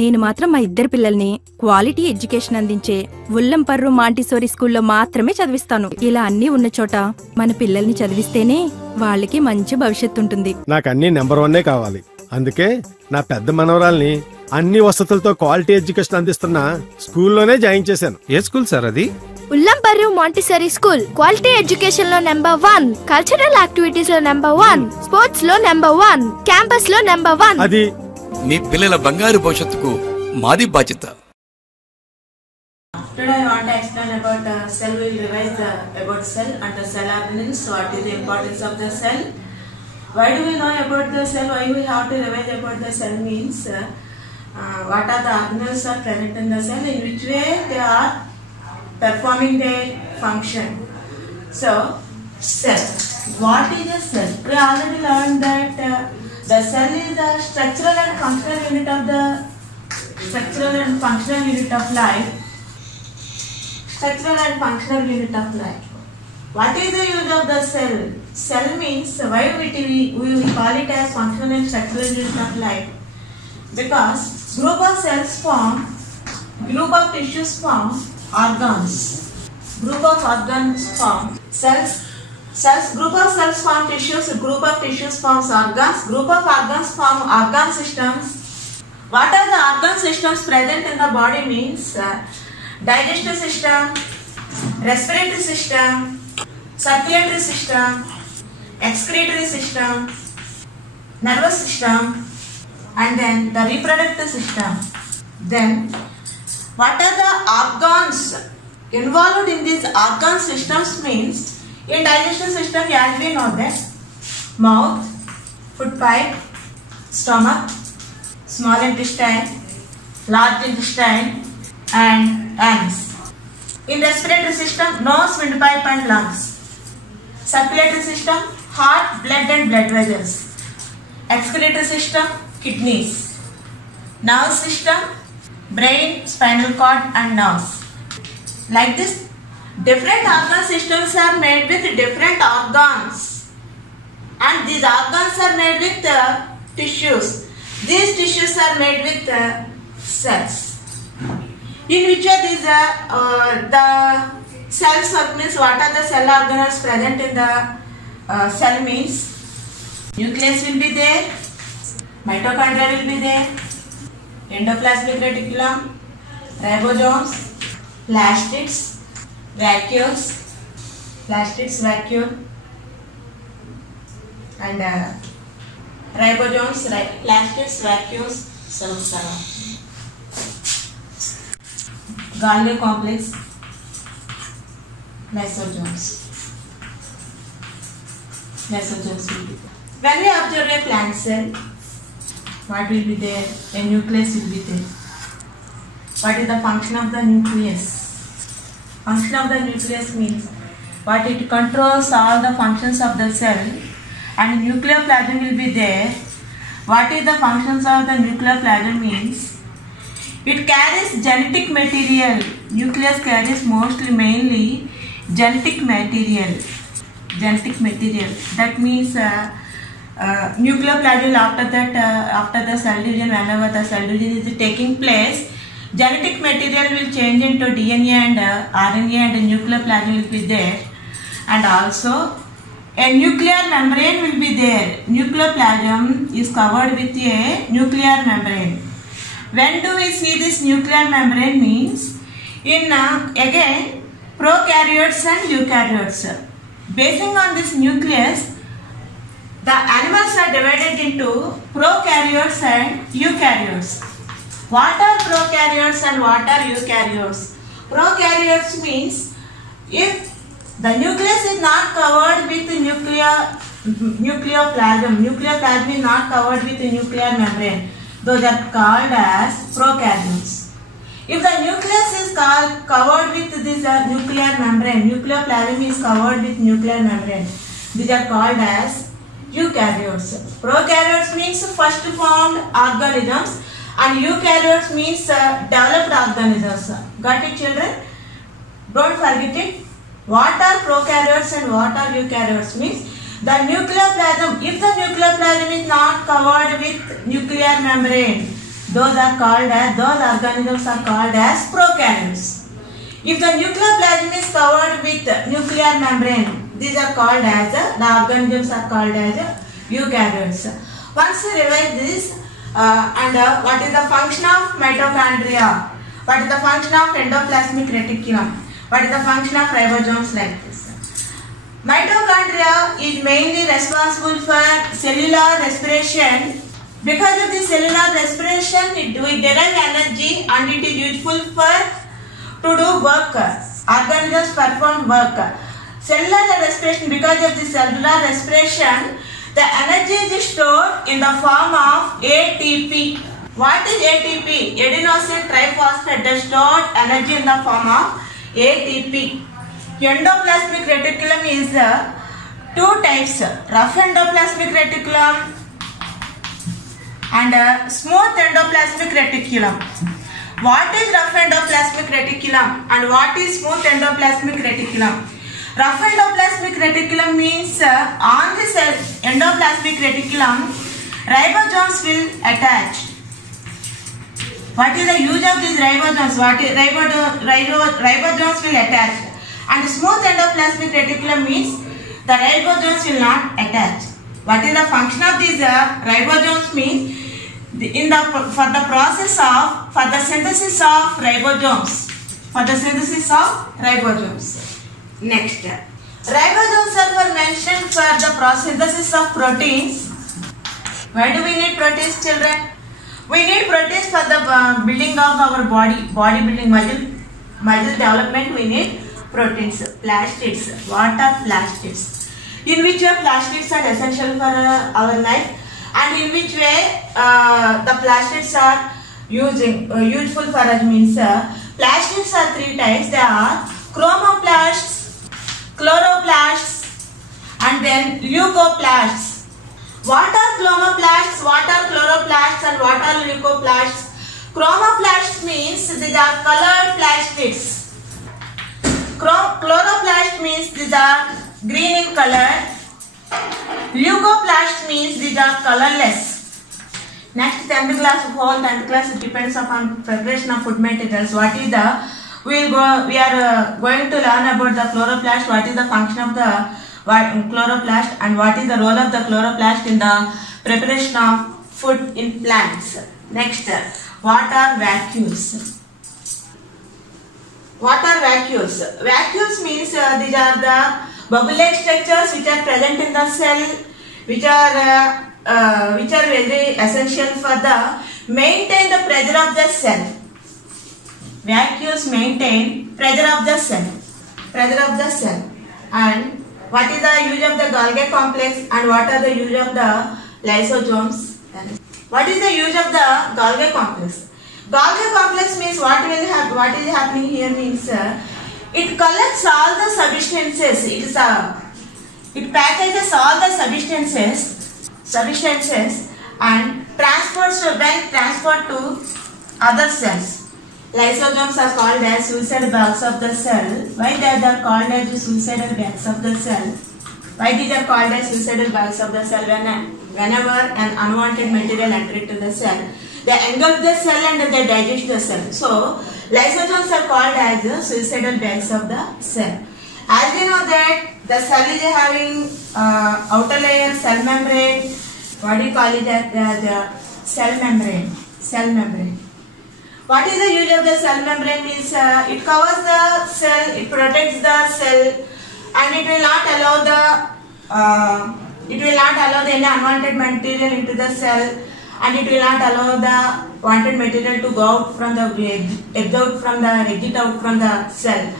నేను మాత్రం మా ఇద్దరు పిల్లల్ని క్వాలిటీ ఎడ్యుకేషన్ అందించే ఉల్లంపర్రు మాంటిసోరీ స్కూల్లో మాత్రమే చదివిస్తాను. ఇలా అన్నీ ఉన్న చోట మన పిల్లల్ని చదివిస్తేనే వాళ్ళకి మంచి భవిష్యత్తు ఉంటుంది. నాకు అన్ని నెంబర్ 1 కావాలి. అందుకే నా పెద్ద మనవరాల్ని అన్ని వసతులతో క్వాలిటీ ఎడ్యుకేషన్ అందిస్తున్న స్కూల్లోనే జాయిన్ చేశాను. ఏ స్కూల్ సార్ అది? ఉల్లంపర్రు మాంటిసోరీ స్కూల్. క్వాలిటీ ఎడ్యుకేషన్ లో నెంబర్ 1, కల్చరల్ యాక్టివిటీస్ లో నెంబర్ 1, స్పోర్ట్స్ లో నెంబర్ 1, క్యాంపస్ లో నెంబర్ 1. అది మీ పిల్లల బంగారు భవిష్యత్తుకు మాది బాధ్యత. Today I want to explain about cell. We will revise about cell and the cell organelles. What is the importance of the cell? Why do we know about the cell? Why we have to revise about the cell means what are the organelles are present in the cell, in which way they are performing their function. So cell. What is a cell? We already learned that the cell is the structural and functional unit of life. Structural and functional unit of life. What is the use of the cell? Cell means why we call it as functional and structural unit of life? Because group of cells form, group of tissues form organs. Group of organs form cells. Group of cells form tissues. Group of tissues forms organs. Group of organs form organ systems. What are the organ systems present in the body means digestive system, respiratory system, circulatory system, excretory system, nervous system, and then the reproductive system. Then what are the organs involved in these organ systems means in digestive system, as we know that mouth, food pipe, stomach, small intestine, large intestine, and anus. In respiratory system, nose, windpipe, and lungs. Circulatory system, heart, blood, and blood vessels. Excretory system, kidneys. Nerve system, brain, spinal cord, and nerves. Like this, different organ systems are made with different organs, and these organs are made with tissues. These tissues are made with cells. In which are these the cells means what are the cell organelles present in the cell means nucleus will be there, mitochondria will be there, endoplasmic reticulum, ribosomes, plastids, vacuoles, and ribosomes, plastids, vacuoles, cells. Golgi complex, lysosomes will be there. When we observe a plant cell, what will be there? A nucleus will be there. What is the function of the nucleus? Function of the nucleus means what it controls all the functions of the cell, and nucleoplasm will be there. What is the functions of the nucleoplasm means it carries genetic material. Nucleus carries mainly genetic material. That means nucleoplasm after the cell division, whenever the cell division is taking place, genetic material will change into DNA and RNA, and nucleoplasm will be there. And also a nuclear membrane will be there. Nucleoplasm is covered with a nuclear membrane. When do we see this nuclear membrane means in again prokaryotes and eukaryotes. Basing on this nucleus, the animals are divided into prokaryotes and eukaryotes. What are prokaryotes and what are eukaryotes? Prokaryotes means if the nucleus is not covered with nucleoplasm is not covered with the nuclear membrane, those are called as prokaryotes. If the nucleus is covered with this nuclear membrane, nucleoplasm is covered with nuclear membrane, these are called as eukaryotes. Prokaryotes means first formed organisms, and eukaryotes means developed organisms. Got it, children? Don't forget it. What are prokaryotes and what are eukaryotes means the nucleoplasm. If the nucleoplasm is not covered with nuclear membrane, those organisms are called as prokaryotes. If the nucleoplasm is covered with nuclear membrane, these are called as the organisms are called as eukaryotes. Once you revise this, what is the function of mitochondria? What is the function of endoplasmic reticulum? What is the function of ribosomes like this? Mitochondria is mainly responsible for cellular respiration. Because of the cellular respiration, we derive energy and it is useful to do work. Organisms perform work. Cellular respiration, because of the cellular respiration, the energy is stored in the form of ATP. What is ATP? Adenosine triphosphate. They stored energy in the form of ATP. Endoplasmic reticulum is two types: rough endoplasmic reticulum and smooth endoplasmic reticulum. What is rough endoplasmic reticulum and what is smooth endoplasmic reticulum? Rough endoplasmic reticulum means on the cell endoplasmic reticulum, ribosomes will attach. What is the use of these ribosomes? Ribosomes will attach. And smooth endoplasmic reticulum means the ribosomes will not attach. What is the function of these ribosomes means for the synthesis of ribosomes. Next, ribosomes are mentioned for the synthesis of proteins. Why do we need proteins, children? We need proteins for the building of our body building, muscle development. We need proteins. Plastids. What are plastids? In which way plastids are essential for our life, and in which way the plastids are useful for us means plastids are three types. They are chromoplasts, chloroplasts, and then leucoplasts. What are chromoplasts? What are chloroplasts? And what are leucoplasts? Chromoplasts means these are colored plastids. Chloroplast means these are green in color. Leucoplast means these are colorless. Next, 10th class, whole 10th class, it depends upon preparation of food materials. What is the? We are going to learn about the chloroplast. What is the function of the chloroplast and what is the role of the chloroplast in the preparation of food in plants. Next, what are vacuoles? What are vacuoles? Vacuoles means these are the bubble-like structures which are present in the cell, which are very essential for the maintain the pressure of the cell. Vacuoles maintain pressure of the cell. And what is the use of the Golgi complex and what are the use of the lysosomes? What is the use of the Golgi complex? Golgi complex means what is happening here means it collects all the substances. It packages all the substances and transports to other cells. Lysosomes are called as suicidal bags of the cell. Why they are called as suicidal bags of the cell? Why these are called as suicidal bags of the cell? Whenever an unwanted material enters into the cell, they engulf the cell and they digest the cell. So, lysosomes are called as the suicidal bags of the cell. As we know that the cell is having outer layer, cell membrane. What do you call it as the cell membrane? What is the use of the cell membrane means it covers the cell, it protects the cell, and it will not allow any unwanted material into the cell, and it will not allow the wanted material to go out from the exit out from the cell.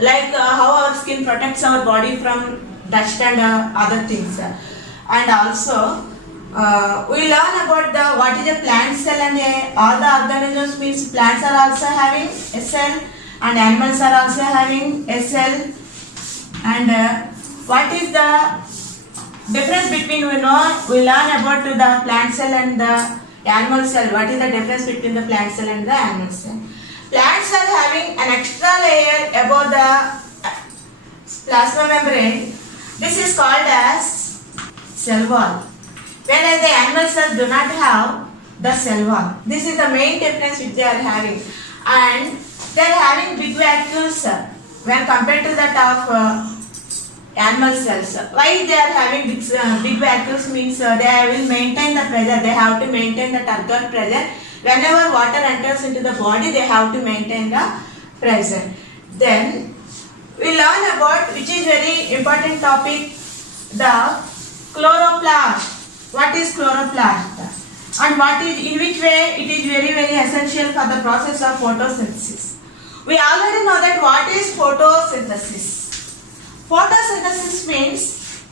Like how our skin protects our body from dust and other things. And also we learn about what is a plant cell, and all the organisms means plants are also having a cell and animals are also having a cell. And what is the difference between we learn about the plant cell and the animal cell? What is the difference between the plant cell and the animal cell? Plants are having an extra layer above the plasma membrane. This is called as cell wall. Whereas the animal cells do not have the cell wall. This is the main difference which they are having, and they are having big vacuoles when compared to that of animal cells. Why they are having big vacuoles means they will maintain the pressure. They have to maintain the turgor pressure. Whenever water enters into the body, they have to maintain the pressure. Then we learn about, which is very important topic, the chloroplast. What is chloroplast? And what is, in which way it is very essential for the process of photosynthesis. We already know that what is photosynthesis. Photosynthesis means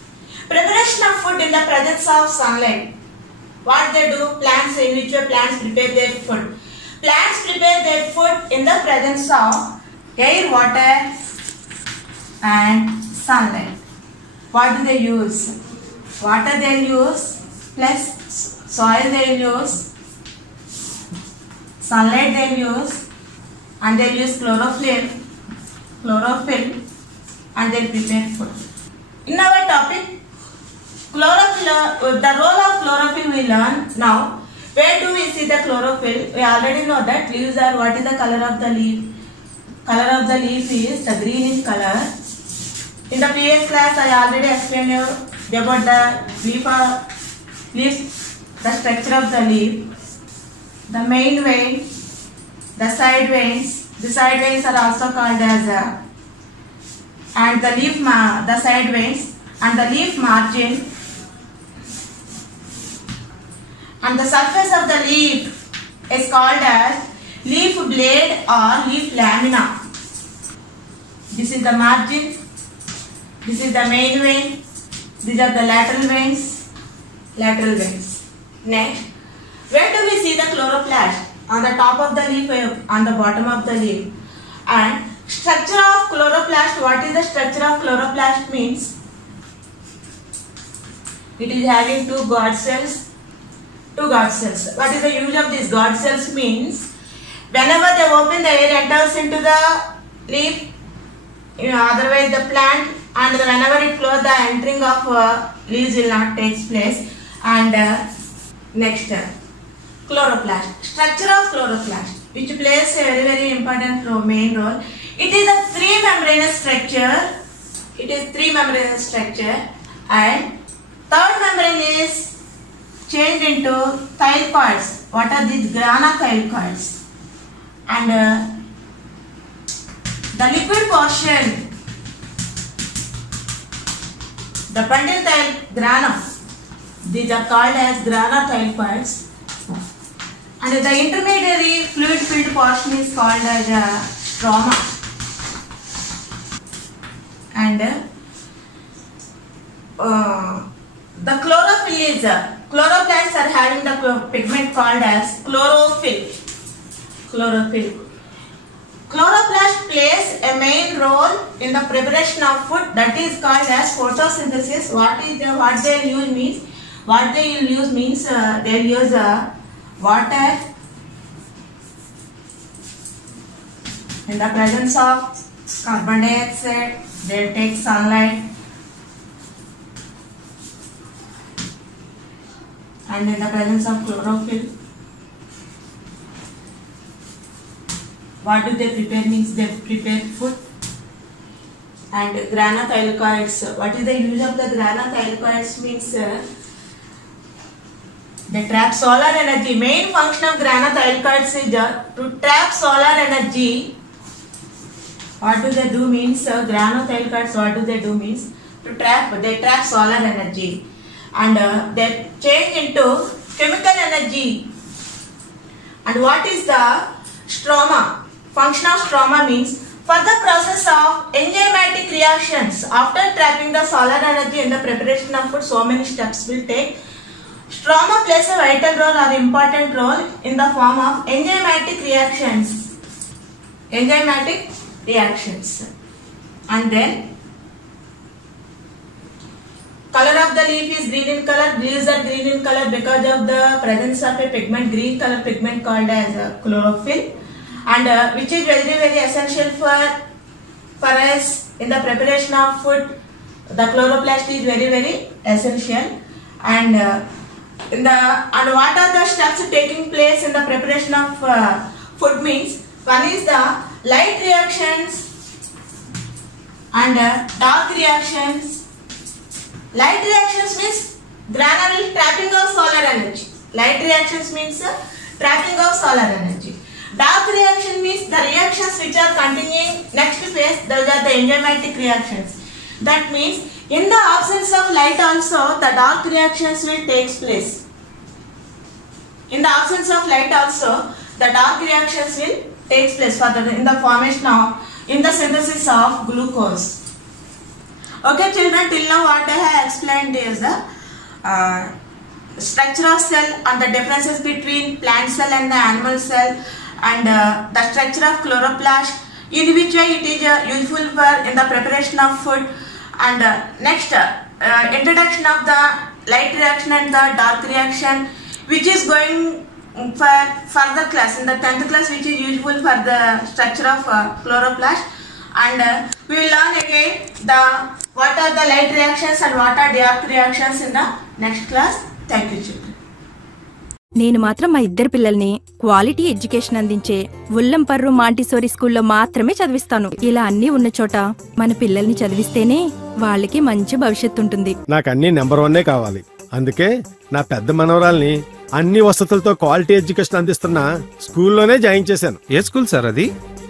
preparation of food in the presence of sunlight. What they do, plants, in which way plants prepare their food. Plants prepare their food in the presence of air, water and sunlight. What do they use? Water they use, plus soil they use, sunlight they use, and they use chlorophyll, and they prepare food. In our topic, chlorophyll, the role of chlorophyll we learn now. Where do we see the chlorophyll? We already know that leaves are, what is the color of the leaf? Color of the leaf is the green in color. In the previous class, I already explained you about the leaf, the structure of the leaf, the main vein, the side veins. The side veins are also called as and the leaf, the side veins and the leaf margin, and the surface of the leaf is called as leaf blade or leaf lamina. This is the margin. This is the main vein. These are the lateral veins. Next, where do we see the chloroplast? On the top of the leaf, on the bottom of the leaf. And structure of chloroplast. What is the structure of chloroplast means? It is having two guard cells. What is the use of these guard cells means? Whenever they open, the air enters into the leaf. Otherwise the plant, and whenever it closes, the entering of leaves will not take place. And next, chloroplast. Structure of chloroplast, which plays a very important main role. It is a three-membranous structure. And third membrane is changed into thylakoids. What are these? Grana thylakoids. And the liquid portion, the bundle grana, these are called as grana thylakoids. And the intermediary fluid filled portion is called as stroma. And the chlorophyll is, chloroplasts are having the pigment called as chlorophyll. Chloroplast plays a main role in the preparation of food, that is called as photosynthesis. What they'll use means they'll use water in the presence of carbon dioxide. They'll take sunlight, and in the presence of chlorophyll, what do they prepare means they prepare food. And grana thylakoids, what is the use of the grana thylakoids means they trap solar energy. Main function of grana thylakoids is to trap solar energy. What do they do means grana thylakoids, what do they do means to trap, they trap solar energy, and they change into chemical energy. And what is the stroma? Function of stroma means for the process of enzymatic reactions. After trapping the solar energy in the preparation of food, so many steps will take. Stroma plays a vital role or important role in the form of enzymatic reactions. And then color of the leaf is green in color. Leaves are green in color because of the presence of a pigment, green color pigment called as chlorophyll, and which is very essential for us in the preparation of food. The chloroplast is very essential. And And what are the steps taking place in the preparation of food means, one is the light reactions and dark reactions. Light reactions means granular trapping of solar energy. Light reactions means trapping of solar energy. Dark reaction means the reactions which are continuing next phase, those are the enzymatic reactions. That means in the absence of light also the dark reactions will take place. In the absence of light also the dark reactions will take place in the formation of, in the synthesis of glucose. Okay children, till now what I have explained is the structure of cell and the differences between plant cell and the animal cell, and the structure of chloroplast, in which way it is useful for in the preparation of food, and next introduction of the light reaction and the dark reaction, which is going for further class in the 10th class, which is useful for the structure of chloroplast, and we will learn again what are the light reactions and what are dark reactions in the next class. Thank you children. నేను మాత్రం మా ఇద్దరు పిల్లల్ని quality education అందించే ఉల్లంపర్రు Montessori స్కూల్లో మాత్రమే చదివిస్తాను. ఇలా అన్నీ ఉన్న చోట మన పిల్లల్ని చదివిస్తేనే వాళ్ళకి మంచి భవిష్యత్తు ఉంటుంది. నాకు అన్ని నెంబర్ 1 కావాలి. అందుకే నా పెద్ద మనవరాల్ని అన్ని వసతులతో క్వాలిటీ ఎడ్యుకేషన్ అందిస్తున్న స్కూల్లోనే జాయిన్ చేశాను. ఏ స్కూల్ సార్ అది?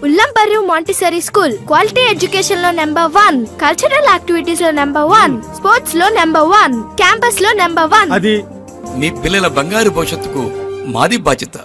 ఉల్లంపర్రు మాంటిసరీ స్కూల్. క్వాలిటీ ఎడ్యుకేషన్ లో నెంబర్ 1, కల్చరల్ యాక్టివిటీస్ లో నెంబర్ 1, స్పోర్ట్స్ లో నెంబర్ 1, క్యాంపస్ లో నెంబర్ 1. అది మీ పిల్లల బంగారు భవిష్యత్తుకు మాది బాధ్యత.